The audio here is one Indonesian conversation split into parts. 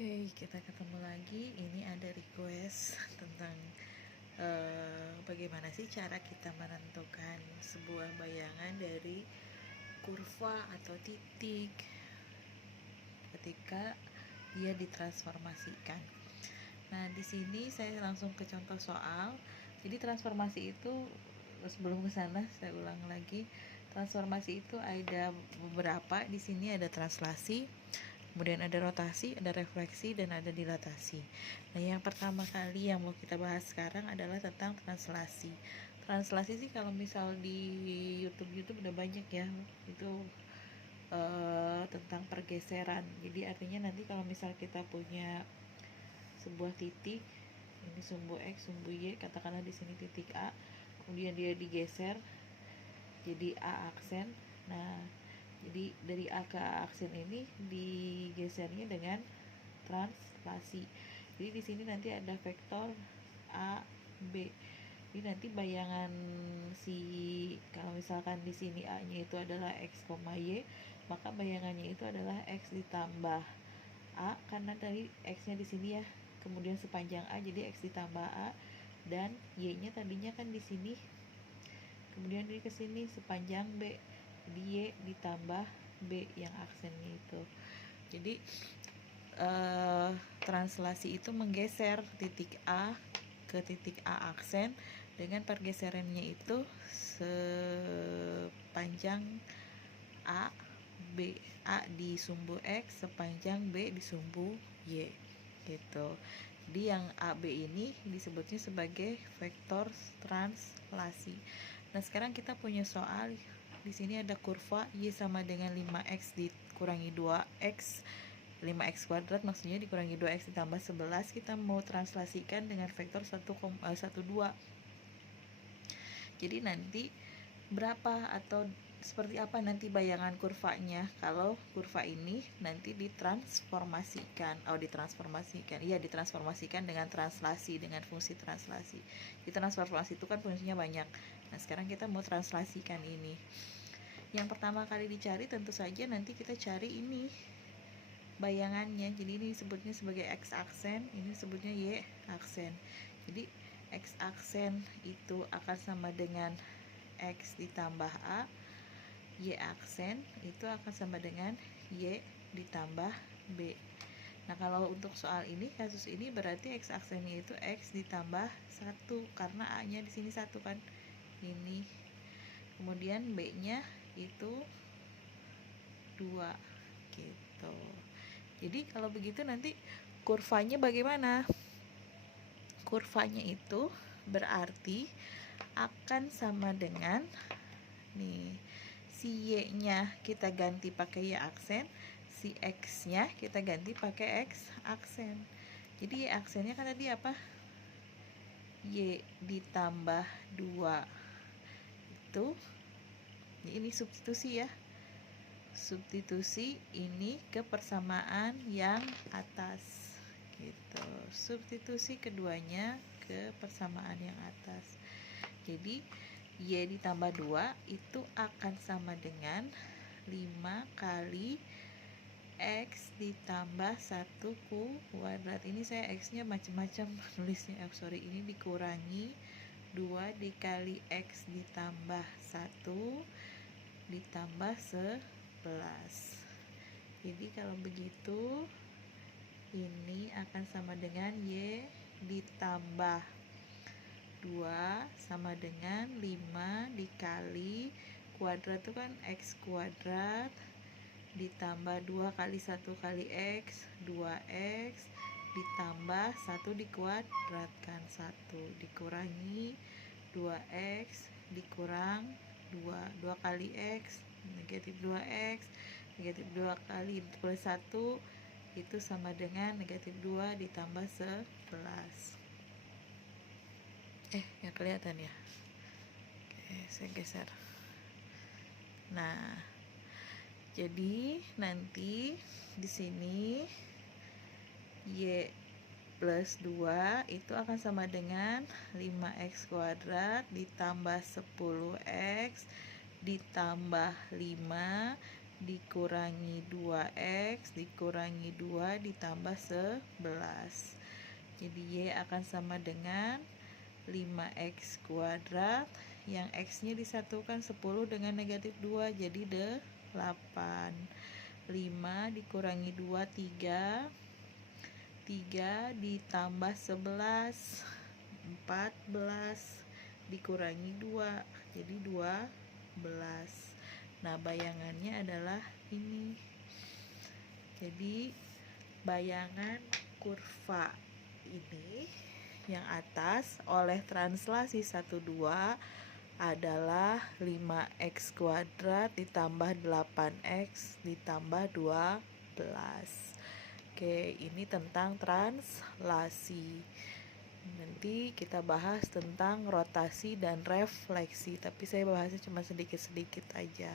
Oke, kita ketemu lagi. Ini ada request tentang bagaimana sih cara kita menentukan sebuah bayangan dari kurva atau titik ketika dia ditransformasikan. Nah, di sini saya langsung ke contoh soal. Jadi transformasi itu, sebelum ke sana saya ulang lagi. Transformasi itu ada beberapa. Di sini ada translasi, kemudian ada rotasi, ada refleksi, dan ada dilatasi. Nah, yang pertama kali yang mau kita bahas sekarang adalah tentang translasi. Translasi sih kalau misal di YouTube udah banyak ya, itu tentang pergeseran. Jadi artinya nanti kalau misal kita punya sebuah titik, ini sumbu X, sumbu Y, katakanlah di sini titik A, kemudian dia digeser jadi A aksen. Nah, jadi dari A ke A aksen ini digesernya dengan translasi. Jadi di sini nanti ada vektor A, B. Jadi nanti bayangan kalau misalkan di sini A-nya itu adalah X, Y, maka bayangannya itu adalah X ditambah A, karena dari X-nya di sini ya. Kemudian sepanjang A jadi X ditambah A, dan Y-nya tadinya kan di sini. Kemudian di kesini sepanjang B, jadi Y ditambah B yang aksennya itu. Jadi translasi itu menggeser titik A ke titik A aksen dengan pergeserannya itu sepanjang A, B, A di sumbu X sepanjang B di sumbu Y gitu. Jadi yang AB ini disebutnya sebagai vektor translasi. Nah, sekarang kita punya soal. Di sini ada kurva Y sama dengan 5X dikurangi 2X, 5X kuadrat maksudnya dikurangi 2X ditambah 11. Kita mau translasikan dengan vektor 1,12. Jadi nanti berapa atau seperti apa nanti bayangan kurvanya kalau kurva ini nanti ditransformasikan dengan translasi, dengan fungsi translasi. Di transformasi itu kan fungsinya banyak. Nah, sekarang kita mau translasikan ini. Yang pertama kali dicari tentu saja nanti kita cari ini bayangannya. Jadi ini disebutnya sebagai X aksen, ini disebutnya Y aksen. Jadi X aksen itu akan sama dengan X ditambah A, Y aksen itu akan sama dengan Y ditambah B. Nah, kalau untuk soal ini, kasus ini berarti X aksennya itu X ditambah 1, karena A-nya di sini 1 kan. Ini. Kemudian B-nya itu 2 gitu. Jadi kalau begitu nanti kurvanya bagaimana? Kurvanya itu berarti akan sama dengan nih, si Y-nya kita ganti pakai Y aksen, si X-nya kita ganti pakai X aksen. Jadi Y aksennya kan tadi apa? Y ditambah 2 itu, ini substitusi ya. Substitusi ini ke persamaan yang atas gitu. Substitusi keduanya ke persamaan yang atas. Jadi Y ditambah 2 itu akan sama dengan 5 kali X ditambah 1 kuadrat. Ini saya X-nya macam-macam nulisnya. Ini dikurangi 2 dikali X ditambah 1 ditambah 11. Jadi kalau begitu ini akan sama dengan Y ditambah 2 sama dengan 5 dikali kuadrat itu kan X kuadrat ditambah 2 kali 1 kali X, 2X ditambah 1 dikuadratkan, 1 dikurangi 2X dikurang 2 kali X negatif 2X, negatif 2 kali plus 1 itu sama dengan negatif 2 ditambah 11. Nggak kelihatan ya. Oke, saya geser. Nah, jadi nanti di sini Y plus 2 itu akan sama dengan 5X kuadrat ditambah 10X ditambah 5 dikurangi 2x dikurangi 2 ditambah 11. Jadi Y akan sama dengan 5x kuadrat, yang x nya disatukan 10 dengan negatif 2 jadi 8. 5 dikurangi 2 3 ditambah 11 14 dikurangi 2 jadi 12. Nah bayangannya adalah ini. Jadi bayangan kurva ini yang atas oleh translasi 12 adalah 5x kuadrat ditambah 8x ditambah 12. Oke, ini tentang translasi. Nanti kita bahas tentang rotasi dan refleksi, tapi saya bahasnya cuma sedikit-sedikit aja.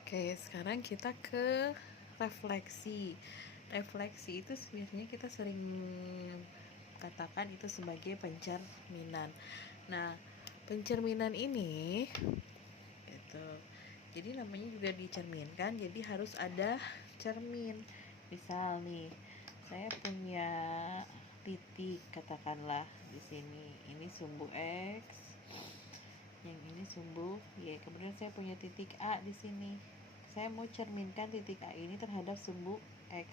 Oke, sekarang kita ke refleksi. Refleksi itu sebenarnya kita sering katakan itu sebagai pencerminan. Nah, pencerminan ini gitu. Jadi namanya juga dicerminkan, jadi harus ada cermin. Misal nih, saya punya titik katakanlah di sini. Ini sumbu X, yang ini sumbu Y. Kemudian saya punya titik A di sini. Saya mau cerminkan titik A ini terhadap sumbu X.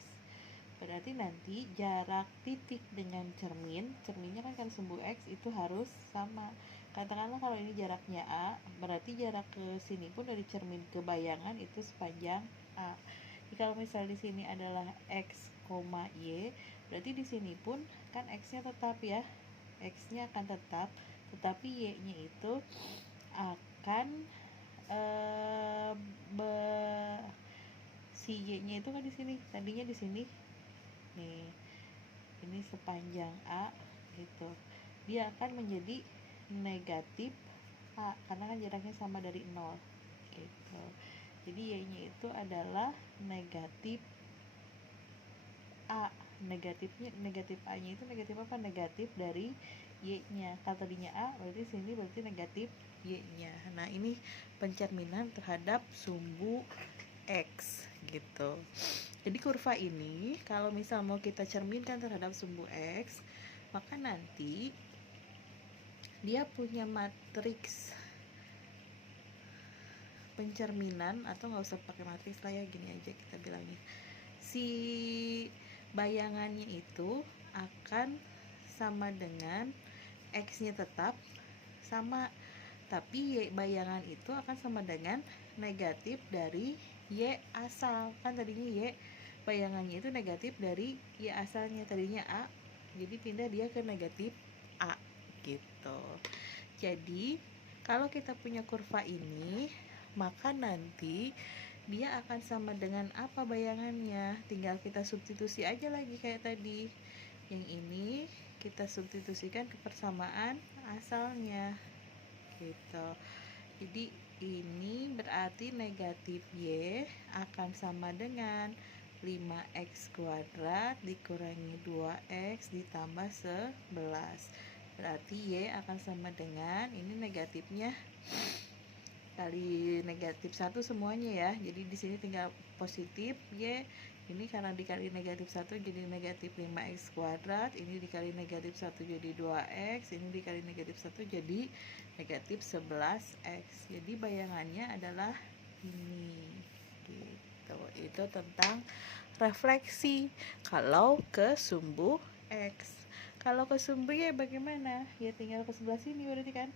Berarti nanti jarak titik dengan cerminnya kan sumbu X itu harus sama. Katakanlah kalau ini jaraknya A, berarti jarak ke sini pun dari cermin ke bayangan itu sepanjang A. Jadi kalau misal di sini adalah X, Y, berarti di sini pun kan X-nya tetap ya. X-nya akan tetap, tetapi Y-nya itu akan si Y-nya itu kan di sini, tadinya di sini. Nih, ini sepanjang A gitu. Dia akan menjadi negatif A karena kan jaraknya sama dari 0 gitu. Jadi Y-nya itu adalah negatif A. Negatif A-nya itu negatif apa? Negatif dari Y-nya. Kalau tadinya A, berarti sini berarti negatif Y-nya. Nah, ini pencerminan terhadap sumbu X gitu. Jadi kurva ini kalau misal mau kita cerminkan terhadap sumbu X, maka nanti dia punya matriks pencerminan, atau nggak usah pakai matriks lah ya, gini aja kita bilangnya. Si bayangannya itu akan sama dengan X-nya tetap sama, tapi Y bayangan itu akan sama dengan negatif dari Y asal. Kan tadinya Y bayangannya itu negatif dari Y asalnya, tadinya A, jadi pindah dia ke negatif A gitu. Jadi kalau kita punya kurva ini, maka nanti dia akan sama dengan apa bayangannya, tinggal kita substitusi aja lagi kayak tadi. Yang ini kita substitusikan ke persamaan asalnya gitu. Jadi ini berarti negatif Y akan sama dengan 5x kuadrat dikurangi 2x ditambah 11. Berarti Y akan sama dengan, ini negatifnya kali negatif 1 semuanya ya. Jadi di sini tinggal positif Y, ini karena dikali negatif 1 jadi negatif 5x kuadrat, ini dikali negatif 1 jadi 2x, ini dikali negatif 1 jadi negatif 11x. Jadi bayangannya adalah ini gitu. Itu tentang refleksi kalau ke sumbu X. Kalau ke sumbu Y bagaimana? Ya tinggal ke sebelah sini berarti kan.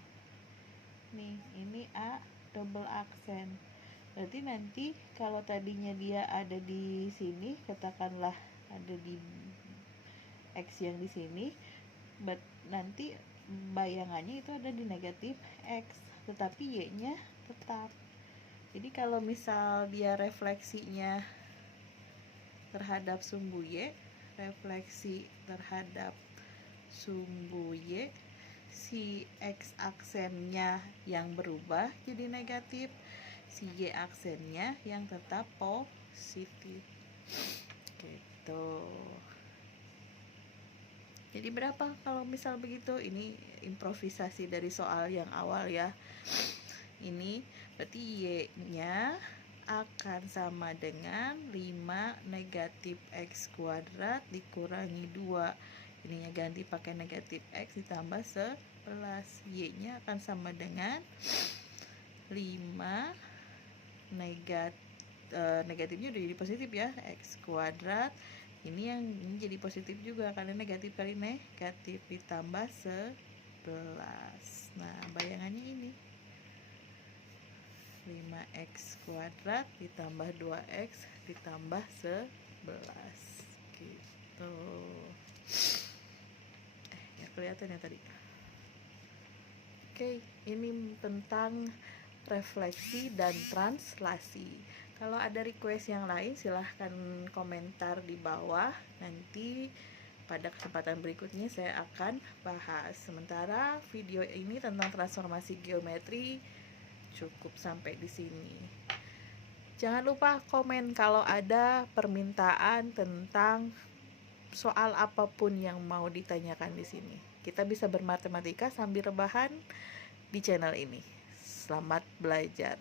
Nih, ini A double aksen. Berarti nanti kalau tadinya dia ada di sini, katakanlah ada di X yang di sini, nanti bayangannya itu ada di negatif X, tetapi Y-nya tetap. Jadi kalau misal dia refleksinya terhadap sumbu Y, refleksi terhadap sumbu Y, si X aksennya yang berubah jadi negatif, si Y aksennya yang tetap positif gitu. Jadi berapa kalau misal begitu? Ini improvisasi dari soal yang awal ya. Ini Berarti Y-nya akan sama dengan 5 negatif X kuadrat dikurangi 2. Ininya ganti pakai negatif X ditambah 11. Y-nya akan sama dengan 5 negatifnya udah jadi positif ya, X kuadrat. Ini yang ini jadi positif juga karena negatif kali negatif ditambah 11. Nah, bayangannya ini 5x kuadrat ditambah 2x ditambah 11 gitu. Ya kelihatan ya tadi. Oke, ini tentang refleksi dan translasi. Kalau ada request yang lain silahkan komentar di bawah. Nanti pada kesempatan berikutnya saya akan bahas. Sementara video ini tentang transformasi geometri cukup sampai di sini. Jangan lupa komen kalau ada permintaan tentang soal apapun yang mau ditanyakan di sini. Kita bisa bermatematika sambil rebahan di channel ini. Selamat belajar.